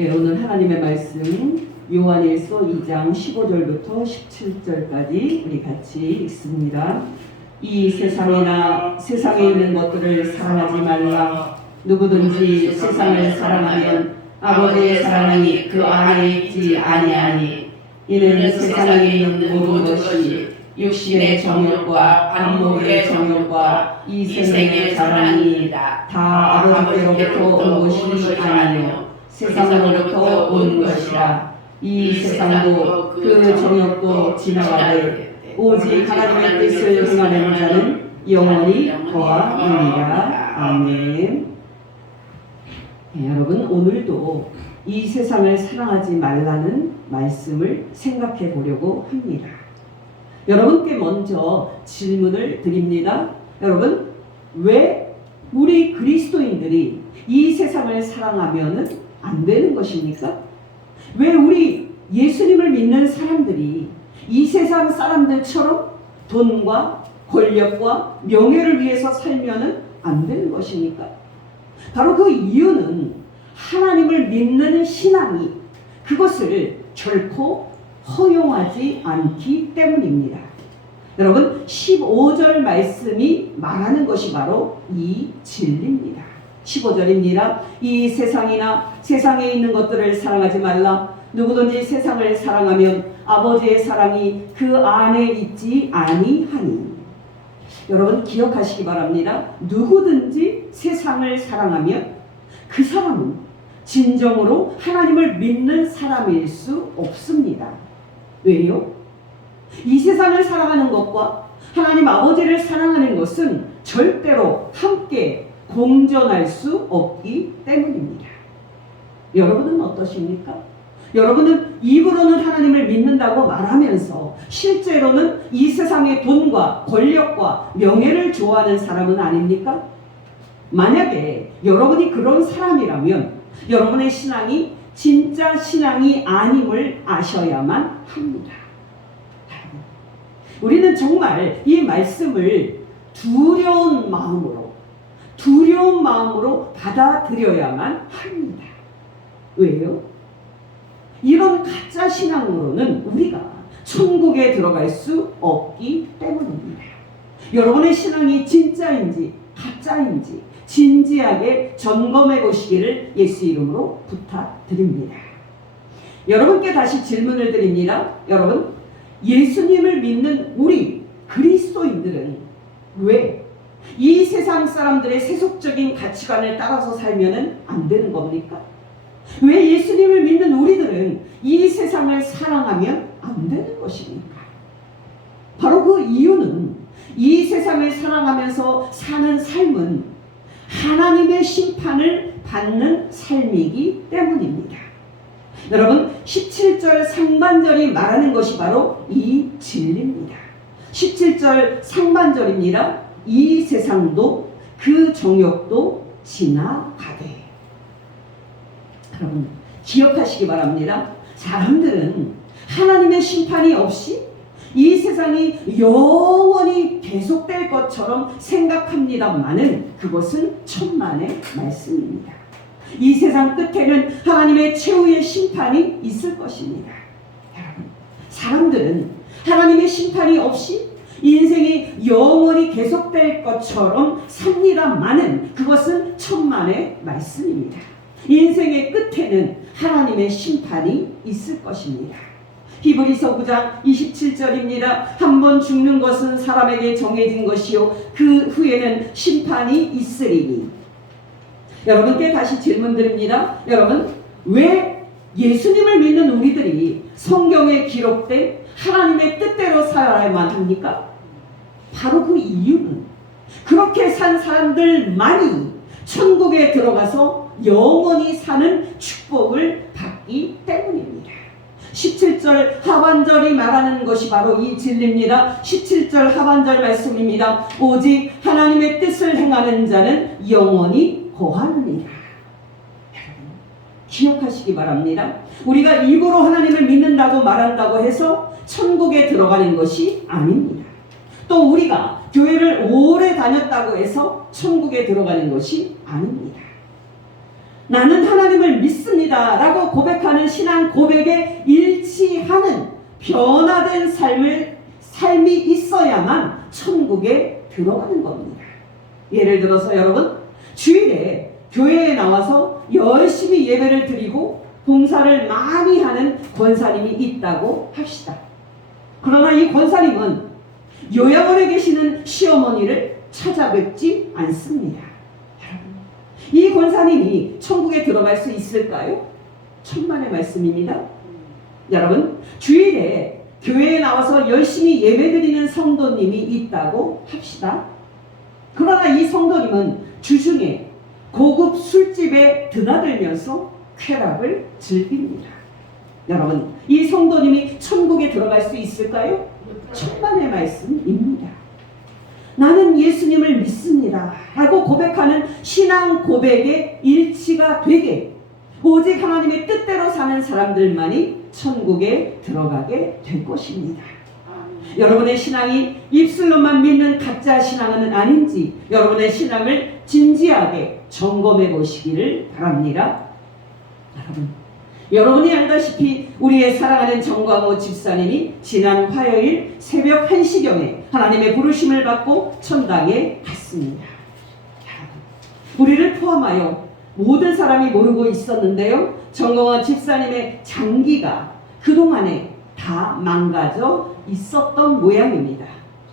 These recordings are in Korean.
예, 오늘 하나님의 말씀 요한일서 2장 15절부터 17절까지 우리 같이 읽습니다. 이 세상이나 세상에 있는 것들을 사랑하지 말라. 누구든지 세상을 사랑하면 아버지의 사랑이 그 안에 있지 아니하니. 이는 세상에 있는 모든 것이 육신의 정욕과 안목의 정욕과 이 생의 자랑이니라. 다 아버지께로부터 온 것이 아니요 세상으로부터 온 것이라. 이 세상도 그 정욕도 지나가되 오직 하나님의 뜻을 행하는 자는 영원히 거하리라. 아멘. 네, 여러분 오늘도 이 세상을 사랑하지 말라는 말씀을 생각해 보려고 합니다. 여러분께 먼저 질문을 드립니다. 여러분, 왜 우리 그리스도인들이 이 세상을 사랑하면 안 되는 것입니까? 왜 우리 예수님을 믿는 사람들이 이 세상 사람들처럼 돈과 권력과 명예를 위해서 살면 안 되는 것입니까? 바로 그 이유는 하나님을 믿는 신앙이 그것을 결코 허용하지 않기 때문입니다. 여러분 15절 말씀이 말하는 것이 바로 이 진리입니다. 15절입니다. 이 세상이나 세상에 있는 것들을 사랑하지 말라. 누구든지 세상을 사랑하면 아버지의 사랑이 그 안에 있지 아니하니. 여러분 기억하시기 바랍니다. 누구든지 세상을 사랑하면 그 사람은 진정으로 하나님을 믿는 사람일 수 없습니다. 왜요? 이 세상을 사랑하는 것과 하나님 아버지를 사랑하는 것은 절대로 함께 공존할 수 없기 때문입니다. 여러분은 어떠십니까? 여러분은 입으로는 하나님을 믿는다고 말하면서 실제로는 이 세상의 돈과 권력과 명예를 좋아하는 사람은 아닙니까? 만약에 여러분이 그런 사람이라면 여러분의 신앙이 진짜 신앙이 아님을 아셔야만 합니다. 우리는 정말 이 말씀을 두려운 마음으로 받아들여야만 합니다. 왜요? 이런 가짜 신앙으로는 우리가 천국에 들어갈 수 없기 때문입니다. 여러분의 신앙이 진짜인지 가짜인지 진지하게 점검해 보시기를 예수 이름으로 부탁드립니다. 여러분께 다시 질문을 드립니다. 여러분, 예수님을 믿는 우리 그리스도인들은 왜 이 세상 사람들의 세속적인 가치관을 따라서 살면 안 되는 겁니까? 왜 예수님을 믿는 우리들은 이 세상을 사랑하면 안 되는 것입니까? 바로 그 이유는 이 세상을 사랑하면서 사는 삶은 하나님의 심판을 받는 삶이기 때문입니다. 여러분 17절 상반절이 말하는 것이 바로 이 진리입니다. 17절 상반절입니다. 이 세상도 그 정욕도 지나가되. 여러분 기억하시기 바랍니다. 사람들은 하나님의 심판이 없이 이 세상이 영원히 계속될 것처럼 생각합니다만은 그것은 천만의 말씀입니다. 이 세상 끝에는 하나님의 최후의 심판이 있을 것입니다. 여러분, 사람들은 하나님의 심판이 없이 인생이 영원히 계속될 것처럼 삽니다만은 그것은 천만의 말씀입니다. 인생의 끝에는 하나님의 심판이 있을 것입니다. 히브리서 9장 27절입니다. 한 번 죽는 것은 사람에게 정해진 것이요 그 후에는 심판이 있으리니. 여러분께 다시 질문 드립니다. 여러분, 왜 예수님을 믿는 우리들이 성경에 기록된 하나님의 뜻대로 살아야만 합니까? 바로 그 이유는 그렇게 산 사람들만이 천국에 들어가서 영원히 사는 축복을 받기 때문입니다. 17절 하반절이 말하는 것이 바로 이 진리입니다. 17절 하반절 말씀입니다. 오직 하나님의 뜻을 행하는 자는 영원히 거하느니라. 여러분 기억하시기 바랍니다. 우리가 입으로 하나님을 믿는다고 말한다고 해서 천국에 들어가는 것이 아닙니다. 또 우리가 교회를 오래 다녔다고 해서 천국에 들어가는 것이 아닙니다. 나는 하나님을 믿습니다 라고 고백하는 신앙 고백에 일치하는 변화된 삶이 있어야만 천국에 들어가는 겁니다. 예를 들어서 여러분, 주일에 교회에 나와서 열심히 예배를 드리고 봉사를 많이 하는 권사님이 있다고 합시다. 그러나 이 권사님은 요양원에 계시는 시어머니를 찾아뵙지 않습니다. 이 권사님이 천국에 들어갈 수 있을까요? 천만의 말씀입니다. 여러분, 주일에 교회에 나와서 열심히 예배드리는 성도님이 있다고 합시다. 그러나 이 성도님은 주중에 고급 술집에 드나들면서 쾌락을 즐깁니다. 여러분, 이 성도님이 천국에 들어갈 수 있을까요? 천만의 말씀입니다. 나는 예수님을 믿습니다 라고 고백하는 신앙 고백에 일치가 되게 오직 하나님의 뜻대로 사는 사람들만이 천국에 들어가게 될 것입니다. 여러분의 신앙이 입술로만 믿는 가짜 신앙은 아닌지 여러분의 신앙을 진지하게 점검해 보시기를 바랍니다. 여러분이 알다시피 우리의 사랑하는 정광호 집사님이 지난 화요일 새벽 1시경에 하나님의 부르심을 받고 천당에 갔습니다. 우리를 포함하여 모든 사람이 모르고 있었는데요, 정광호 집사님의 장기가 그동안에 다 망가져 있었던 모양입니다.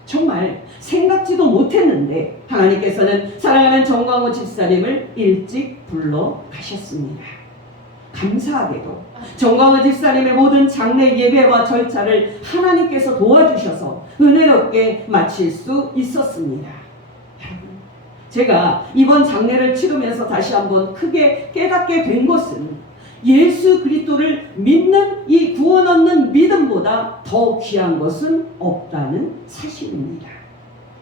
정말 생각지도 못했는데 하나님께서는 사랑하는 정광호 집사님을 일찍 불러 가셨습니다. 감사하게도 정광호 집사님의 모든 장례 예배와 절차를 하나님께서 도와주셔서 은혜롭게 마칠 수 있었습니다. 제가 이번 장례를 치르면서 다시 한번 크게 깨닫게 된 것은 예수 그리스도를 믿는 이 구원 얻는 믿음보다 더 귀한 것은 없다는 사실입니다.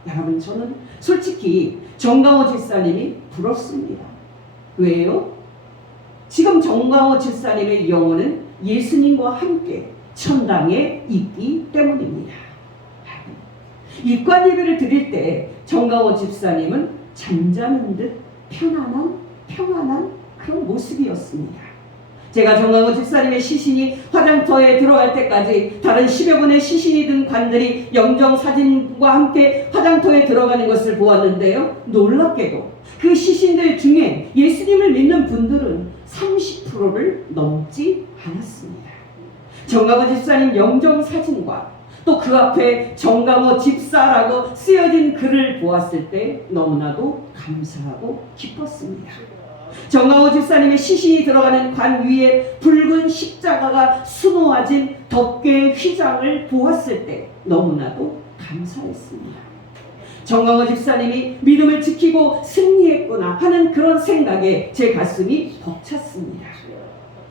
여러분, 저는 솔직히 정광호 집사님이 부럽습니다. 왜요? 지금 정광호 집사님의 영혼은 예수님과 함께 천당에 있기 때문입니다. 입관 예배를 드릴 때 정광호 집사님은 잠자는 듯 평안한 그런 모습이었습니다. 제가 정광호 집사님의 시신이 화장터에 들어갈 때까지 다른 10여 분의 시신이 든 관들이 영정사진과 함께 화장터에 들어가는 것을 보았는데요, 놀랍게도 그 시신들 중에 예수님을 믿는 분들은 30%를 넘지 않았습니다. 정광호 집사님 영정사진과 또 그 앞에 정광호 집사라고 쓰여진 글을 보았을 때 너무나도 감사하고 기뻤습니다. 정광호 집사님의 시신이 들어가는 관 위에 붉은 십자가가 수놓아진 덮개의 휘장을 보았을 때 너무나도 감사했습니다. 정광호 집사님이 믿음을 지키고 승리했구나 하는 그런 생각에 제 가슴이 벅찼습니다.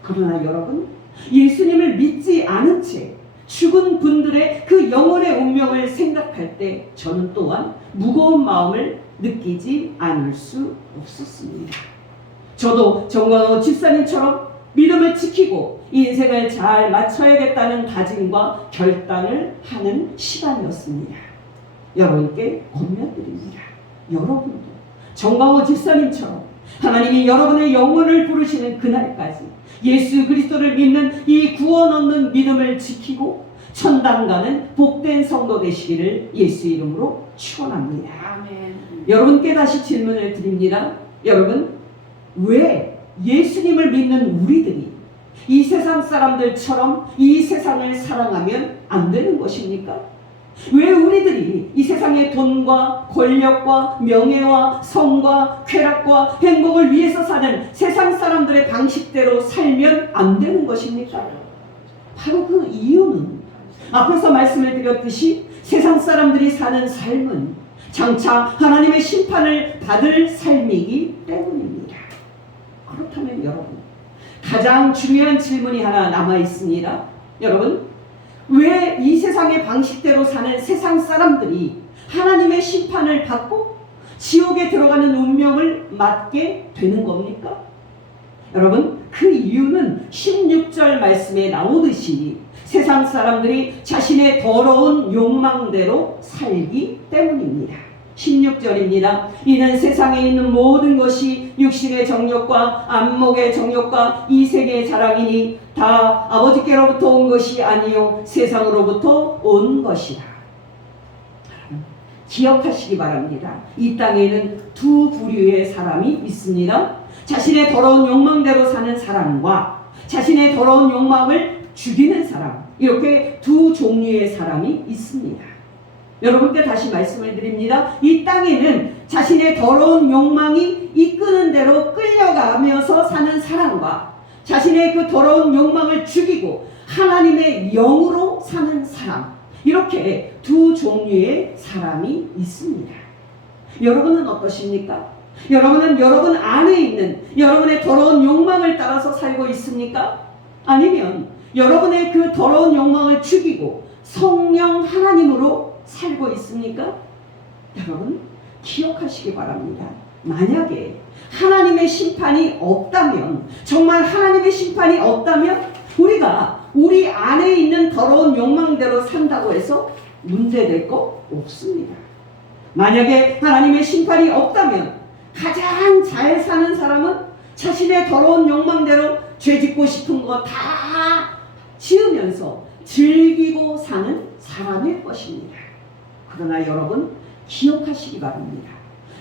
그러나 여러분, 예수님을 믿지 않은 채 죽은 분들의 그 영혼의 운명을 생각할 때 저는 또한 무거운 마음을 느끼지 않을 수 없었습니다. 저도 정광호 집사님처럼 믿음을 지키고 인생을 잘 마쳐야겠다는 다짐과 결단을 하는 시간이었습니다. 여러분께 권면드립니다. 여러분도 정광호 집사님처럼 하나님이 여러분의 영혼을 부르시는 그날까지 예수 그리스도를 믿는 이 구원 얻는 믿음을 지키고 천당 가는 복된 성도 되시기를 예수 이름으로 축원합니다. 아멘. 여러분께 다시 질문을 드립니다. 여러분, 왜 예수님을 믿는 우리들이 이 세상 사람들처럼 이 세상을 사랑하면 안 되는 것입니까? 왜 우리들이 이 세상의 돈과 권력과 명예와 성과 쾌락과 행복을 위해서 사는 세상 사람들의 방식대로 살면 안 되는 것입니까? 바로 그 이유는 앞에서 말씀을 드렸듯이 세상 사람들이 사는 삶은 장차 하나님의 심판을 받을 삶이기 때문입니다. 그렇다면 여러분, 가장 중요한 질문이 하나 남아 있습니다. 여러분, 왜 이 세상의 방식대로 사는 세상 사람들이 하나님의 심판을 받고 지옥에 들어가는 운명을 맞게 되는 겁니까? 여러분, 그 이유는 16절 말씀에 나오듯이 세상 사람들이 자신의 더러운 욕망대로 살기 때문입니다. 16절입니다. 이는 세상에 있는 모든 것이 육신의 정욕과 안목의 정욕과 이 세계의 자랑이니 다 아버지께로부터 온 것이 아니요 세상으로부터 온 것이라. 기억하시기 바랍니다. 이 땅에는 두 부류의 사람이 있습니다. 자신의 더러운 욕망대로 사는 사람과 자신의 더러운 욕망을 죽이는 사람, 이렇게 두 종류의 사람이 있습니다. 여러분께 다시 말씀을 드립니다. 이 땅에는 자신의 더러운 욕망이 이끄는 대로 끌려가면서 사는 사람과 자신의 그 더러운 욕망을 죽이고 하나님의 영으로 사는 사람, 이렇게 두 종류의 사람이 있습니다. 여러분은 어떠십니까? 여러분은 여러분 안에 있는 여러분의 더러운 욕망을 따라서 살고 있습니까? 아니면 여러분의 그 더러운 욕망을 죽이고 성령 하나님으로 살고 있습니까? 여러분 기억하시기 바랍니다. 만약에 하나님의 심판이 없다면, 정말 하나님의 심판이 없다면 우리가 우리 안에 있는 더러운 욕망대로 산다고 해서 문제될 거 없습니다. 만약에 하나님의 심판이 없다면 가장 잘 사는 사람은 자신의 더러운 욕망대로 죄 짓고 싶은 거 다 지으면서 즐기고 사는 사람일 것입니다. 그러나 여러분 기억하시기 바랍니다.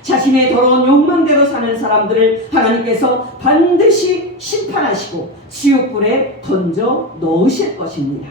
자신의 더러운 욕망대로 사는 사람들을 하나님께서 반드시 심판하시고 지옥불에 던져 넣으실 것입니다.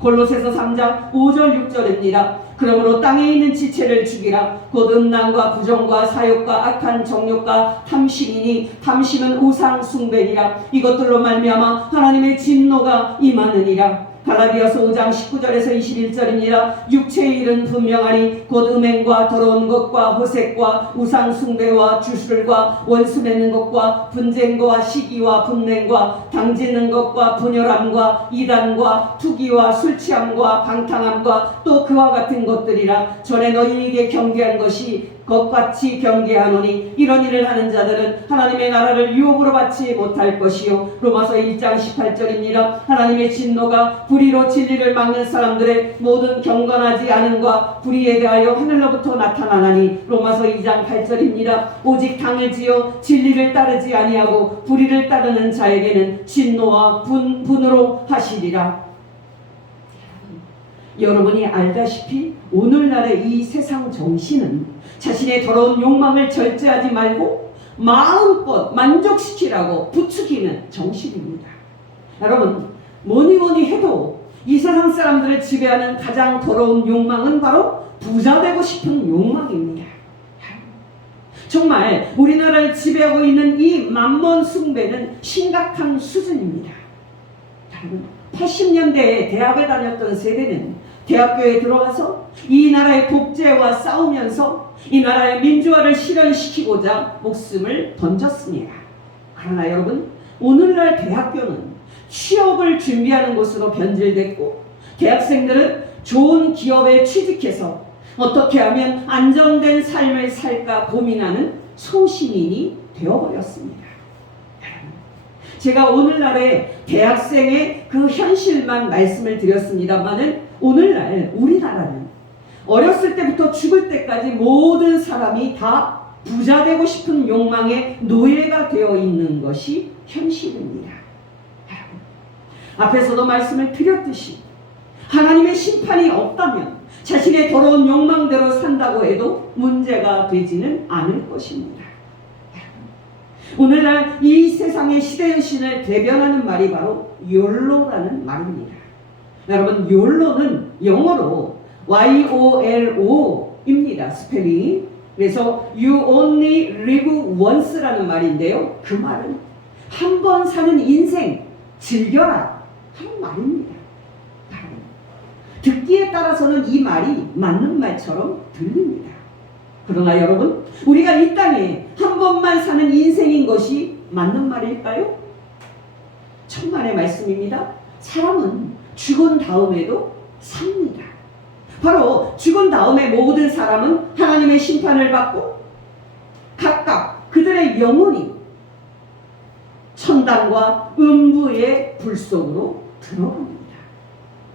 골로새서 3장 5절 6절입니다. 그러므로 땅에 있는 지체를 죽이라. 곧 음란과 부정과 사욕과 악한 정욕과 탐심이니 탐심은 우상 숭배니라. 이것들로 말미암아 하나님의 진노가 임하느니라. 갈라디아서 5장 19절에서 21절입니다. 육체의 일은 분명하니 곧 음행과 더러운 것과 호색과 우상 숭배와 주술과 원수 맺는 것과 분쟁과 시기와 분냉과 당지는 것과 분열함과 이단과 투기와 술취함과 방탕함과 또 그와 같은 것들이라. 전에 너희에게 경계한 것이 것같이 경계하노니 이런 일을 하는 자들은 하나님의 나라를 유업으로 받지 못할 것이요. 로마서 1장 18절입니다. 하나님의 진노가 불의로 진리를 막는 사람들의 모든 경건하지 않음과 불의에 대하여 하늘로부터 나타나나니. 로마서 2장 8절입니다. 오직 당을 지어 진리를 따르지 아니하고 불의를 따르는 자에게는 진노와 분으로 하시리라. 여러분이 알다시피 오늘날의 이 세상 정신은 자신의 더러운 욕망을 절제하지 말고 마음껏 만족시키라고 부추기는 정신입니다. 여러분 뭐니 해도 이 세상 사람들을 지배하는 가장 더러운 욕망은 바로 부자되고 싶은 욕망입니다. 정말 우리나라를 지배하고 있는 이 만몬 숭배는 심각한 수준입니다. 여러분 80년대에 대학을 다녔던 세대는 대학교에 들어가서 이 나라의 독재와 싸우면서 이 나라의 민주화를 실현시키고자 목숨을 던졌습니다. 그러나 여러분 오늘날 대학교는 취업을 준비하는 곳으로 변질됐고 대학생들은 좋은 기업에 취직해서 어떻게 하면 안정된 삶을 살까 고민하는 소신인이 되어버렸습니다. 제가 오늘날의 대학생의 그 현실만 말씀을 드렸습니다만은 오늘날 우리나라는 어렸을 때부터 죽을 때까지 모든 사람이 다 부자되고 싶은 욕망의 노예가 되어 있는 것이 현실입니다. 앞에서도 말씀을 드렸듯이 하나님의 심판이 없다면 자신의 더러운 욕망대로 산다고 해도 문제가 되지는 않을 것입니다. 오늘날 이 세상의 시대신을 대변하는 말이 바로 YOLO라는 말입니다. 여러분 YOLO는 영어로 YOLO입니다. 스펠링이. 그래서 You only live once라는 말인데요. 그 말은 한 번 사는 인생 즐겨라 하는 말입니다. 듣기에 따라서는 이 말이 맞는 말처럼 들립니다. 그러나 여러분 우리가 이 땅에 한 번만 사는 인생인 것이 맞는 말일까요? 천만의 말씀입니다. 사람은 죽은 다음에도 삽니다. 바로 죽은 다음에 모든 사람은 하나님의 심판을 받고 각각 그들의 영혼이 천당과 음부의 불 속으로 들어갑니다.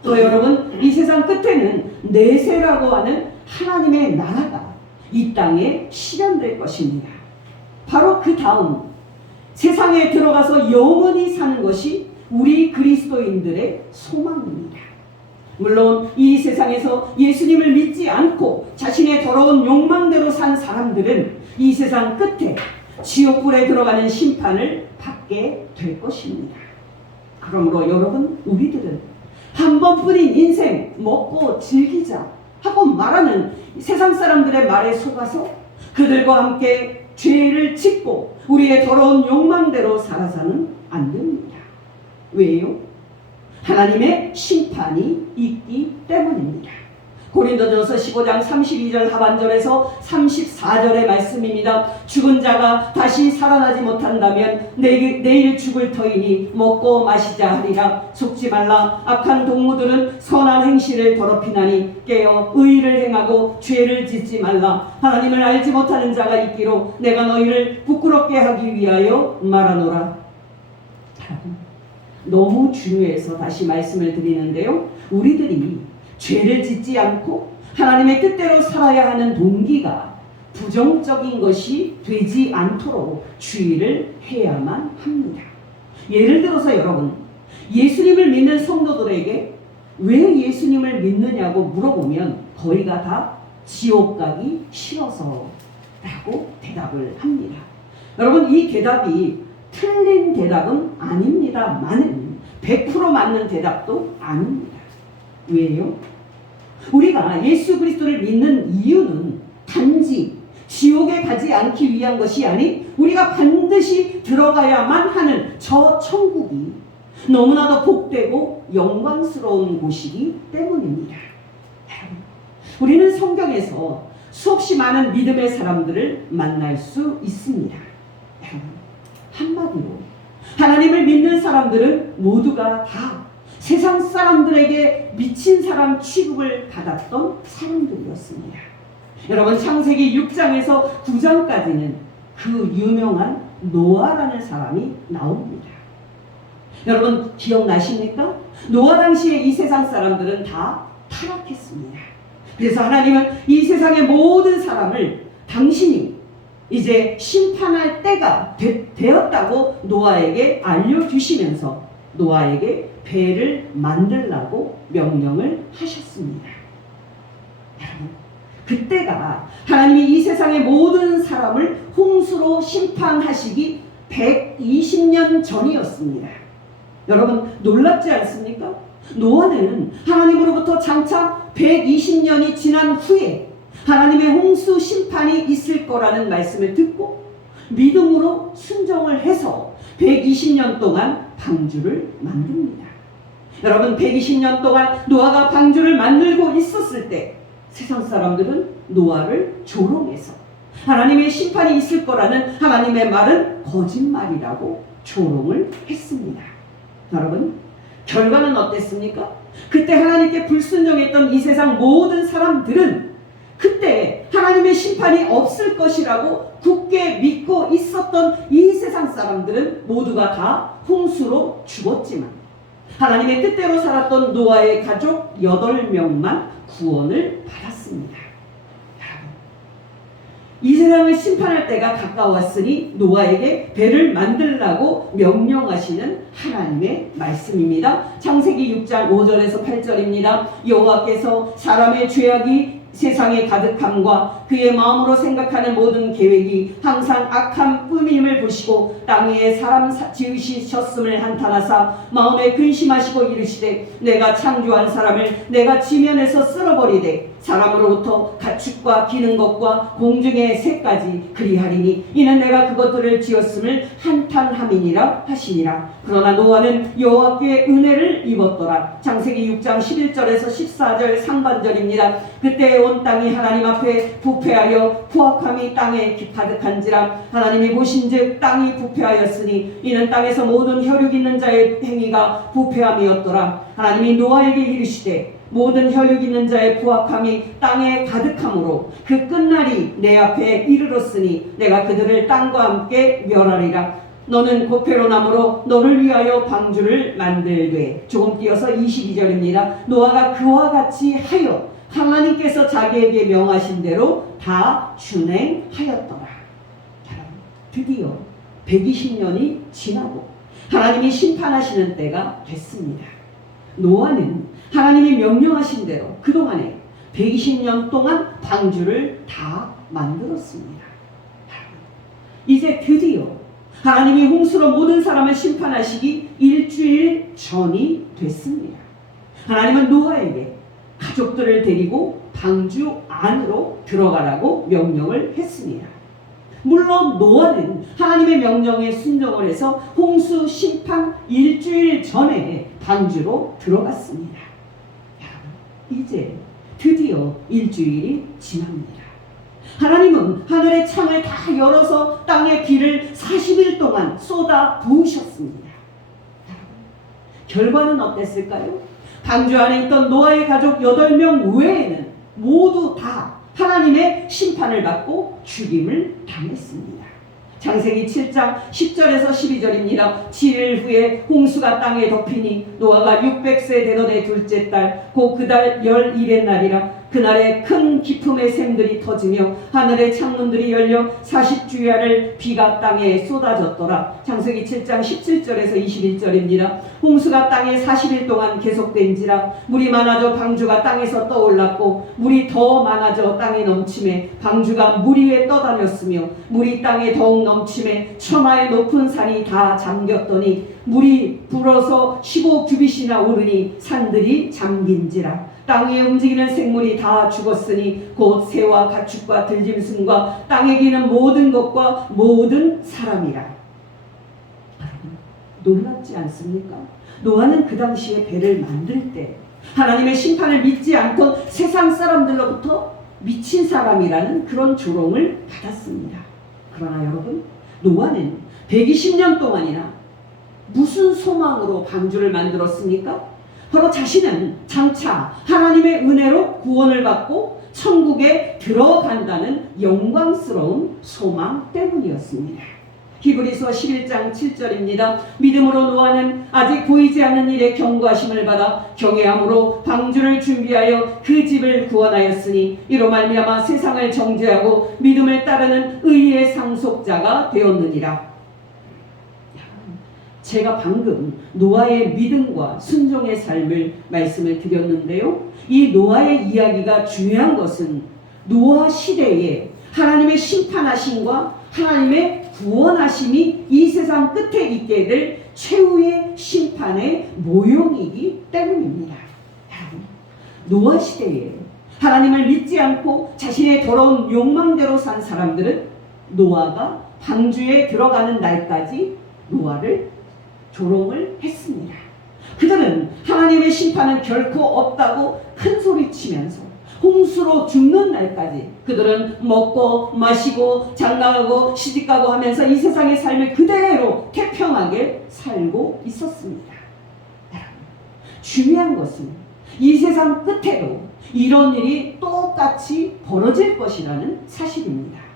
또 여러분 이 세상 끝에는 내세라고 하는 하나님의 나라가 이 땅에 실현될 것입니다. 바로 그 다음 세상에 들어가서 영원히 사는 것이 우리 그리스도인들의 소망입니다. 물론 이 세상에서 예수님을 믿지 않고 자신의 더러운 욕망대로 산 사람들은 이 세상 끝에 지옥불에 들어가는 심판을 받게 될 것입니다. 그러므로 여러분, 우리들은 한 번뿐인 인생 먹고 즐기자 하고 말하는 세상 사람들의 말에 속아서 그들과 함께 죄를 짓고 우리의 더러운 욕망대로 살아서는 안 됩니다. 왜요? 하나님의 심판이 있기 때문입니다. 고린도전서 15장 32절 하반절에서 34절의 말씀입니다. 죽은 자가 다시 살아나지 못한다면 내일 죽을 터이니 먹고 마시자 하리라. 속지 말라. 악한 동무들은 선한 행실을 더럽히나니 깨어 의를 행하고 죄를 짓지 말라. 하나님을 알지 못하는 자가 있기로 내가 너희를 부끄럽게 하기 위하여 말하노라. 너무 중요해서 다시 말씀을 드리는데요. 우리들이 죄를 짓지 않고 하나님의 뜻대로 살아야 하는 동기가 부정적인 것이 되지 않도록 주의를 해야만 합니다. 예를 들어서 여러분, 예수님을 믿는 성도들에게 왜 예수님을 믿느냐고 물어보면 거의가 다 지옥 가기 싫어서 라고 대답을 합니다. 여러분, 이 대답이 틀린 대답은 아닙니다만은 100% 맞는 대답도 아닙니다. 왜요? 우리가 예수 그리스도를 믿는 이유는 단지 지옥에 가지 않기 위한 것이 아닌 우리가 반드시 들어가야만 하는 저 천국이 너무나도 복되고 영광스러운 곳이기 때문입니다. 우리는 성경에서 수없이 많은 믿음의 사람들을 만날 수 있습니다. 한마디로 하나님을 믿는 사람들은 모두가 다 세상 사람들에게 미친 사람 취급을 받았던 사람들이었습니다. 여러분, 창세기 6장에서 9장까지는 그 유명한 노아라는 사람이 나옵니다. 여러분, 기억나십니까? 노아 당시에 이 세상 사람들은 다 타락했습니다. 그래서 하나님은 이 세상의 모든 사람을 당신이 이제 심판할 때가 되었다고 노아에게 알려주시면서 노아에게 배를 만들라고 명령을 하셨습니다. 여러분, 그때가 하나님이 이 세상의 모든 사람을 홍수로 심판하시기 120년 전이었습니다. 여러분, 놀랍지 않습니까? 노아는 하나님으로부터 장차 120년이 지난 후에 하나님의 홍수 심판이 있을 거라는 말씀을 듣고 믿음으로 순종을 해서 120년 동안 방주를 만듭니다. 여러분, 120년 동안 노아가 방주를 만들고 있었을 때 세상 사람들은 노아를 조롱해서 하나님의 심판이 있을 거라는 하나님의 말은 거짓말이라고 조롱을 했습니다. 여러분, 결과는 어땠습니까? 그때 하나님께 불순종했던 이 세상 모든 사람들은 그때 하나님의 심판이 없을 것이라고 굳게 믿고 있었던 이 세상 사람들은 모두가 다 홍수로 죽었지만 하나님의 뜻대로 살았던 노아의 가족 8명만 구원을 받았습니다. 이 세상을 심판할 때가 가까웠으니 노아에게 배를 만들라고 명령하시는 하나님의 말씀입니다. 창세기 6장 5절에서 8절입니다. 여호와께서 사람의 죄악이 세상에 가득함과 그의 마음으로 생각하는 모든 계획이 항상 악한 뿐임을 보시고 땅 위에 사람 지으셨음을 한탄하사 마음에 근심하시고 이르시되 내가 창조한 사람을 내가 지면에서 쓸어버리되 사람으로부터 가축과 기는 것과 공중의 새까지 그리하리니 이는 내가 그것들을 지었음을 한탄함이니라 하시니라. 그러나 노아는 여호와께 은혜를 입었더라. 창세기 6장 11절에서 14절 상반절입니다. 그때 온 땅이 하나님 앞에 부패하여 포악함이 땅에 가득한지라. 하나님이 보신즉 땅이 부패하였으니 이는 땅에서 모든 혈육 있는 자의 행위가 부패함이었더라. 하나님이 노아에게 이르시되 모든 혈육 있는 자의 부악함이 땅에 가득함으로 그 끝날이 내 앞에 이르렀으니 내가 그들을 땅과 함께 멸하리라. 너는 고페로나무로 너를 위하여 방주를 만들되. 조금 띄어서 22절입니다. 노아가 그와 같이 하여 하나님께서 자기에게 명하신 대로 다 준행하였더라. 드디어 120년이 지나고 하나님이 심판하시는 때가 됐습니다. 노아는 하나님이 명령하신 대로 그동안에 120년 동안 방주를 다 만들었습니다. 이제 드디어 하나님이 홍수로 모든 사람을 심판하시기 일주일 전이 됐습니다. 하나님은 노아에게 가족들을 데리고 방주 안으로 들어가라고 명령을 했습니다. 물론 노아는 하나님의 명령에 순종을 해서 홍수 심판 일주일 전에 방주로 들어갔습니다. 이제 드디어 일주일이 지납니다. 하나님은 하늘의 창을 다 열어서 땅에 비를 40일 동안 쏟아 부으셨습니다. 결과는 어땠을까요? 방주 안에 있던 노아의 가족 8명 외에는 모두 다 하나님의 심판을 받고 죽임을 당했습니다. 창세기 7장 10절에서 12절입니다. 7일 후에 홍수가 땅에 덮이니 노아가 600세 되던 해 둘째 달 곧 그 달 11일의 날이라. 그날에 큰 기품의 샘들이 터지며 하늘의 창문들이 열려 40주야를 비가 땅에 쏟아졌더라. 창세기 7장 17절에서 21절입니다. 홍수가 땅에 40일 동안 계속된지라. 물이 많아져 방주가 땅에서 떠올랐고 물이 더 많아져 땅에 넘침에 방주가 물 위에 떠다녔으며 물이 땅에 더욱 넘침에 천하의 높은 산이 다 잠겼더니 물이 불어서 15규빗이나 오르니 산들이 잠긴지라. 땅 위에 움직이는 생물이 다 죽었으니 곧 새와 가축과 들짐승과 땅에 기는 모든 것과 모든 사람이라. 놀랍지 않습니까? 노아는 그 당시에 배를 만들 때 하나님의 심판을 믿지 않던 세상 사람들로부터 미친 사람이라는 그런 조롱을 받았습니다. 그러나 여러분, 노아는 120년 동안이나 무슨 소망으로 방주를 만들었습니까? 바로 자신은 장차 하나님의 은혜로 구원을 받고 천국에 들어간다는 영광스러운 소망 때문이었습니다. 히브리서 11장 7절입니다. 믿음으로 노아는 아직 보이지 않는 일에 경고하심을 받아 경외함으로 방주를 준비하여 그 집을 구원하였으니 이로 말미암아 세상을 정죄하고 믿음을 따르는 의의 상속자가 되었느니라. 제가 방금 노아의 믿음과 순종의 삶을 말씀을 드렸는데요. 이 노아의 이야기가 중요한 것은 노아 시대에 하나님의 심판하심과 하나님의 구원하심이 이 세상 끝에 있게 될 최후의 심판의 모형이기 때문입니다. 노아 시대에 하나님을 믿지 않고 자신의 더러운 욕망대로 산 사람들은 노아가 방주에 들어가는 날까지 노아를 조롱을 했습니다. 그들은 하나님의 심판은 결코 없다고 큰 소리치면서 홍수로 죽는 날까지 그들은 먹고 마시고 장가가고 시집가고 하면서 이 세상의 삶을 그대로 태평하게 살고 있었습니다. 여러분, 중요한 것은 이 세상 끝에도 이런 일이 똑같이 벌어질 것이라는 사실입니다.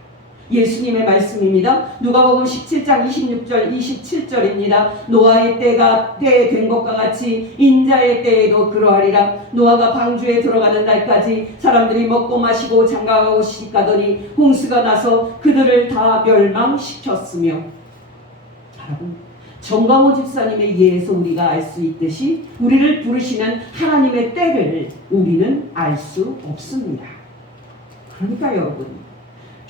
예수님의 말씀입니다. 누가복음 17장 26절 27절입니다. 노아의 때가 때에 된 것과 같이 인자의 때에도 그러하리라. 노아가 방주에 들어가는 날까지 사람들이 먹고 마시고 장가가고 시집가더니 홍수가 나서 그들을 다 멸망시켰으며. 여러분, 정광호 집사님의 예에서 우리가 알 수 있듯이 우리를 부르시는 하나님의 때를 우리는 알 수 없습니다. 그러니까 여러분,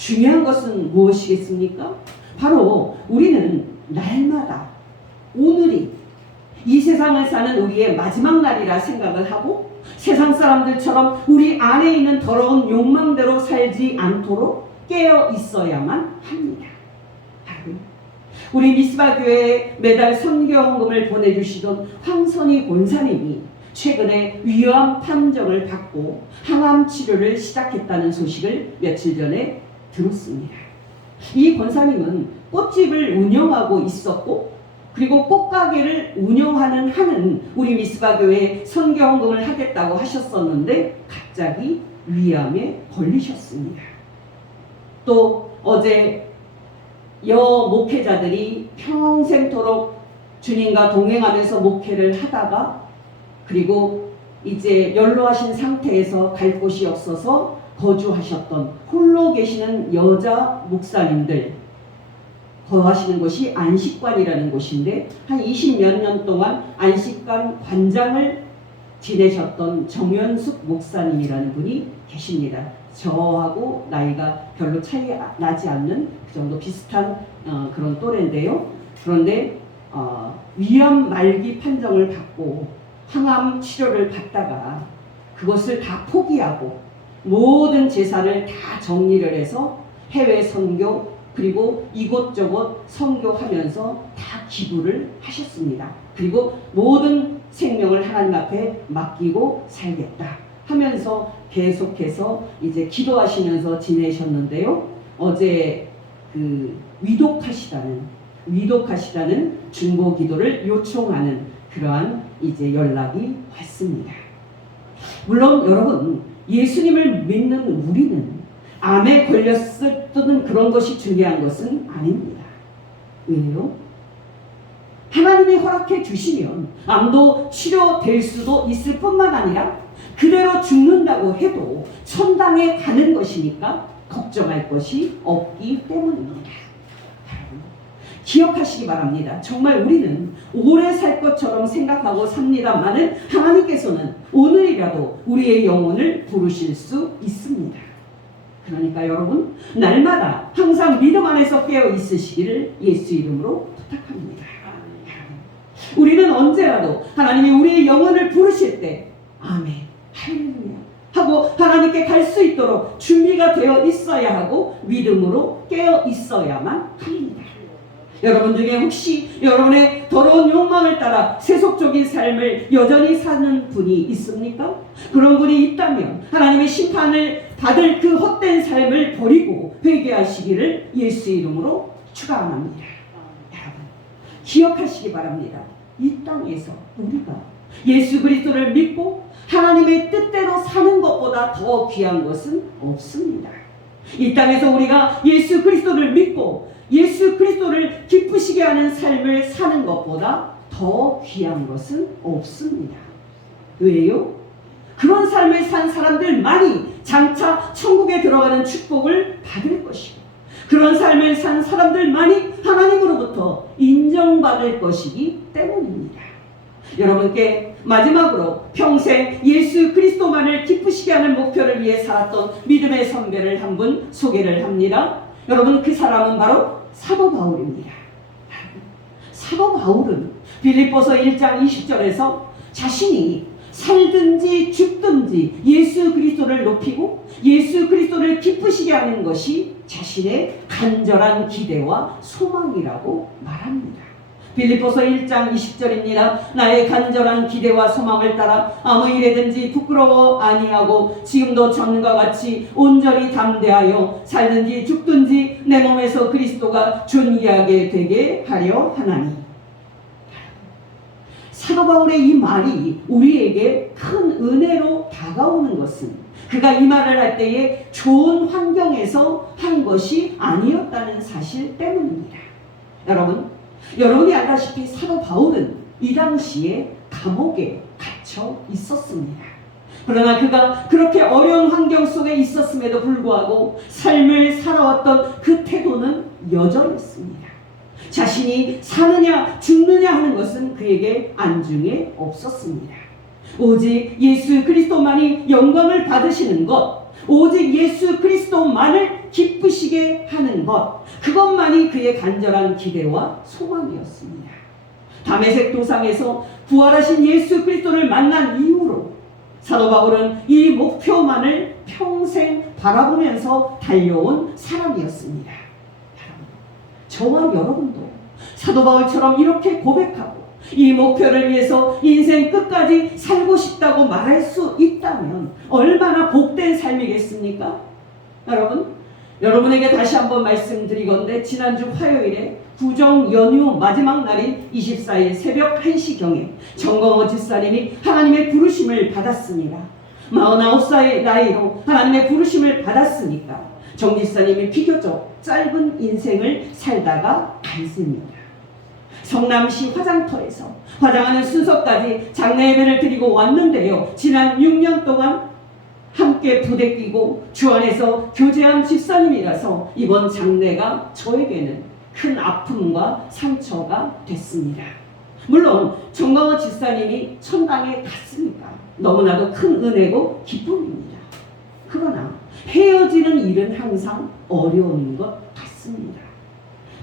중요한 것은 무엇이겠습니까? 바로 우리는 날마다 오늘이 이 세상을 사는 우리의 마지막 날이라 생각을 하고 세상 사람들처럼 우리 안에 있는 더러운 욕망대로 살지 않도록 깨어 있어야만 합니다. 우리 미스바 교회에 매달 선교헌금을 보내주시던 황선희 권사님이 최근에 위암 판정을 받고 항암 치료를 시작했다는 소식을 며칠 전에 들었습니다. 이 권사님은 꽃집을 운영하고 있었고 그리고 꽃가게를 하는 우리 미스바 교회에 선교헌금을 하겠다고 하셨었는데 갑자기 위암에 걸리셨습니다. 또 어제 목회자들이 평생토록 주님과 동행하면서 목회를 하다가 그리고 이제 연로하신 상태에서 갈 곳이 없어서 거주하셨던 홀로 계시는 여자 목사님들 거하시는 곳이 안식관이라는 곳인데 한 20몇 년 동안 안식관 관장을 지내셨던 정연숙 목사님이라는 분이 계십니다. 저하고 나이가 별로 차이 나지 않는 그 정도 비슷한 그런 또래인데요. 그런데 위암 말기 판정을 받고 항암 치료를 받다가 그것을 다 포기하고 모든 재산을 다 정리를 해서 해외 선교 그리고 이곳저곳 선교하면서 다 기부를 하셨습니다. 그리고 모든 생명을 하나님 앞에 맡기고 살겠다 하면서 계속해서 이제 기도하시면서 지내셨는데요. 어제 그 위독하시다는 중보 기도를 요청하는 그러한 이제 연락이 왔습니다. 물론 여러분, 예수님을 믿는 우리는 암에 걸렸을 때는 그런 것이 중요한 것은 아닙니다. 왜요? 하나님이 허락해 주시면 암도 치료될 수도 있을 뿐만 아니라 그대로 죽는다고 해도 천당에 가는 것이니까 걱정할 것이 없기 때문입니다. 기억하시기 바랍니다. 정말 우리는 오래 살 것처럼 생각하고 삽니다만은 하나님께서는 오늘이라도 우리의 영혼을 부르실 수 있습니다. 그러니까 여러분, 날마다 항상 믿음 안에서 깨어 있으시기를 예수 이름으로 부탁합니다. 우리는 언제라도 하나님이 우리의 영혼을 부르실 때 아멘, 할렐루야 하고 하나님께 갈 수 있도록 준비가 되어 있어야 하고 믿음으로 깨어 있어야만 합니다. 여러분 중에 혹시 여러분의 더러운 욕망을 따라 세속적인 삶을 여전히 사는 분이 있습니까? 그런 분이 있다면 하나님의 심판을 받을 그 헛된 삶을 버리고 회개하시기를 예수 이름으로 축원합니다. 여러분, 기억하시기 바랍니다. 이 땅에서 우리가 예수 그리스도를 믿고 하나님의 뜻대로 사는 것보다 더 귀한 것은 없습니다. 이 땅에서 우리가 예수 그리스도를 믿고 예수 그리스도를 기쁘시게 하는 삶을 사는 것보다 더 귀한 것은 없습니다. 왜요? 그런 삶을 산 사람들만이 장차 천국에 들어가는 축복을 받을 것이고 그런 삶을 산 사람들만이 하나님으로부터 인정받을 것이기 때문입니다. 여러분께 마지막으로 평생 예수 그리스도만을 기쁘시게 하는 목표를 위해 살았던 믿음의 선배를 한 분 소개를 합니다. 여러분, 그 사람은 바로 사도 바울입니다. 사도 바울은 빌립보서 1장 20절에서 자신이 살든지 죽든지 예수 그리스도를 높이고 예수 그리스도를 기쁘시게 하는 것이 자신의 간절한 기대와 소망이라고 말합니다. 빌립보서 1장 20절입니다. 나의 간절한 기대와 소망을 따라 아무 일에든지 부끄러워 아니하고 지금도 전과 같이 온전히 담대하여 살든지 죽든지 내 몸에서 그리스도가 존귀하게 되게 하려 하나니. 사도 바울의 이 말이 우리에게 큰 은혜로 다가오는 것은 그가 이 말을 할 때에 좋은 환경에서 한 것이 아니었다는 사실 때문입니다. 여러분이 알다시피 사도 바울은 이 당시에 감옥에 갇혀 있었습니다. 그러나 그가 그렇게 어려운 환경 속에 있었음에도 불구하고 삶을 살아왔던 그 태도는 여전했습니다. 자신이 사느냐 죽느냐 하는 것은 그에게 안중에 없었습니다. 오직 예수 그리스도만이 영광을 받으시는 것, 오직 예수 그리스도만을 기쁘시게 하는 것, 그것만이 그의 간절한 기대와 소망이었습니다. 다메섹 도상에서 부활하신 예수 그리스도를 만난 이후로 사도 바울은 이 목표만을 평생 바라보면서 달려온 사람이었습니다. 저와 여러분도 사도 바울처럼 이렇게 고백하고 이 목표를 위해서 인생 끝까지 살고 싶다고 말할 수 있다면 얼마나 복된 삶이겠습니까? 여러분에게 다시 한번 말씀드리건대 지난주 화요일에 구정 연휴 마지막 날인 24일 새벽 1시경에 정광호 집사님이 하나님의 부르심을 받았습니다. 49살의 나이로 하나님의 부르심을 받았으니까 정 집사님이 비교적 짧은 인생을 살다가 갔습니다. 성남시 화장터에서 화장하는 순서까지 장례 예배를 드리고 왔는데요. 지난 6년 동안 함께 부대끼고 주 안에서 교제한 집사님이라서 이번 장례가 저에게는 큰 아픔과 상처가 됐습니다. 물론 정광훈 집사님이 천당에 갔으니까 너무나도 큰 은혜고 기쁨입니다. 그러나 헤어지는 일은 항상 어려운 것 같습니다.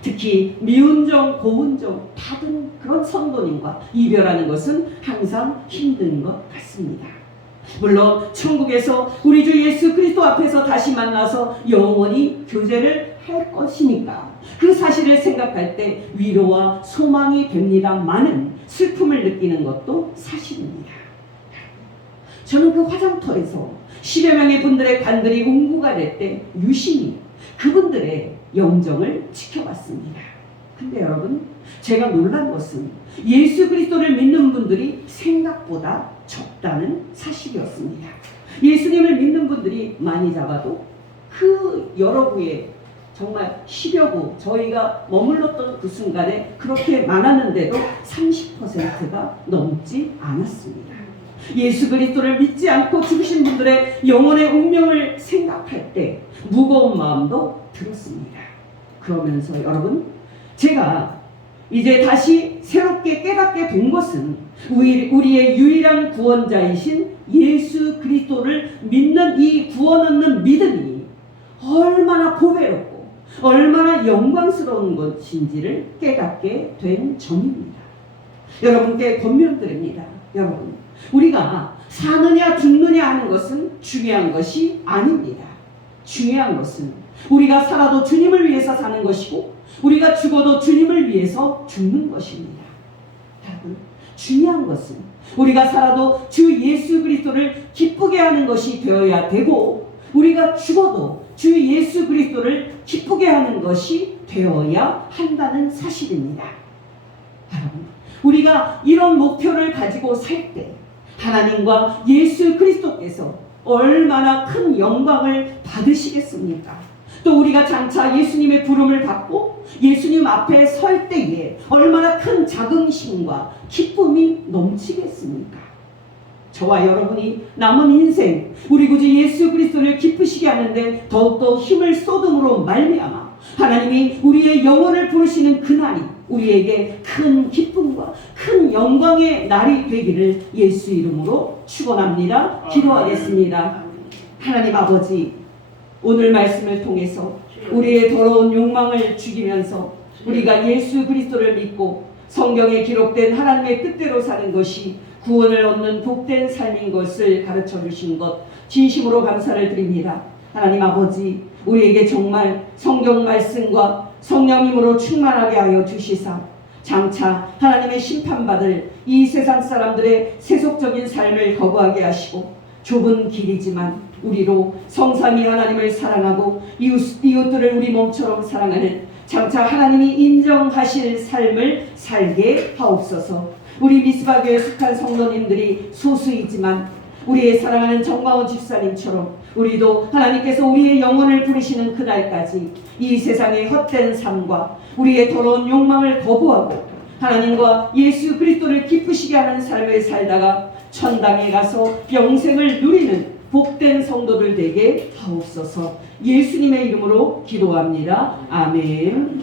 특히 미운정, 고운정 다른 그런 성도님과 이별하는 것은 항상 힘든 것 같습니다. 물론 천국에서 우리 주 예수 그리스도 앞에서 다시 만나서 영원히 교제를 할 것이니까 그 사실을 생각할 때 위로와 소망이 됩니다만은 슬픔을 느끼는 것도 사실입니다. 저는 그 화장터에서 10여 명의 분들의 관들이 운구가 될 때 유심히 그분들의 영정을 지켜봤습니다. 근데 여러분, 제가 놀란 것은 예수 그리스도를 믿는 분들이 생각보다 적다는 사실이었습니다. 예수님을 믿는 분들이 많이 잡아도 그 여러 구에 정말 10여 구 저희가 머물렀던 그 순간에 그렇게 많았는데도 30%가 넘지 않았습니다. 예수 그리스도를 믿지 않고 죽으신 분들의 영혼의 운명을 생각할 때 무거운 마음도 들었습니다. 그러면서 여러분, 제가 이제 다시 새롭게 깨닫게 된 것은 우리의 유일한 구원자이신 예수 그리스도를 믿는 이 구원 얻는 믿음이 얼마나 보배롭고 얼마나 영광스러운 것인지를 깨닫게 된 점입니다. 여러분께 권면드립니다. 여러분, 우리가 사느냐 죽느냐 하는 것은 중요한 것이 아닙니다. 중요한 것은 우리가 살아도 주님을 위해서 사는 것이고 우리가 죽어도 주님을 위해서 죽는 것입니다. 여러분, 중요한 것은 우리가 살아도 주 예수 그리스도를 기쁘게 하는 것이 되어야 되고 우리가 죽어도 주 예수 그리스도를 기쁘게 하는 것이 되어야 한다는 사실입니다. 여러분, 우리가 이런 목표를 가지고 살 때 하나님과 예수 그리스도께서 얼마나 큰 영광을 받으시겠습니까? 또 우리가 장차 예수님의 부름을 받고 예수님 앞에 설 때에 얼마나 큰 자긍심과 기쁨이 넘치겠습니까? 저와 여러분이 남은 인생 우리 구주 예수 그리스도를 기쁘시게 하는데 더욱더 힘을 쏟음으로 말미암아 하나님이 우리의 영혼을 부르시는 그날이 우리에게 큰 기쁨과 큰 영광의 날이 되기를 예수 이름으로 축원합니다. 기도하겠습니다. 하나님 아버지, 오늘 말씀을 통해서 우리의 더러운 욕망을 죽이면서 우리가 예수 그리스도를 믿고 성경에 기록된 하나님의 뜻대로 사는 것이 구원을 얻는 복된 삶인 것을 가르쳐 주신 것 진심으로 감사를 드립니다. 하나님 아버지, 우리에게 정말 성경 말씀과 성령님으로 충만하게 하여 주시사 장차 하나님의 심판받을 이 세상 사람들의 세속적인 삶을 거부하게 하시고 좁은 길이지만 우리로 성삼위 하나님을 사랑하고 이웃들을 우리 몸처럼 사랑하는 장차 하나님이 인정하실 삶을 살게 하옵소서. 우리 미스바교에 속한 성도님들이 소수이지만 우리의 사랑하는 정광훈 집사님처럼 우리도 하나님께서 우리의 영혼을 부르시는 그날까지 이 세상의 헛된 삶과 우리의 더러운 욕망을 거부하고 하나님과 예수 그리스도를 기쁘시게 하는 삶을 살다가 천당에 가서 영생을 누리는 복된 성도들 되게 하옵소서. 예수님의 이름으로 기도합니다. 아멘.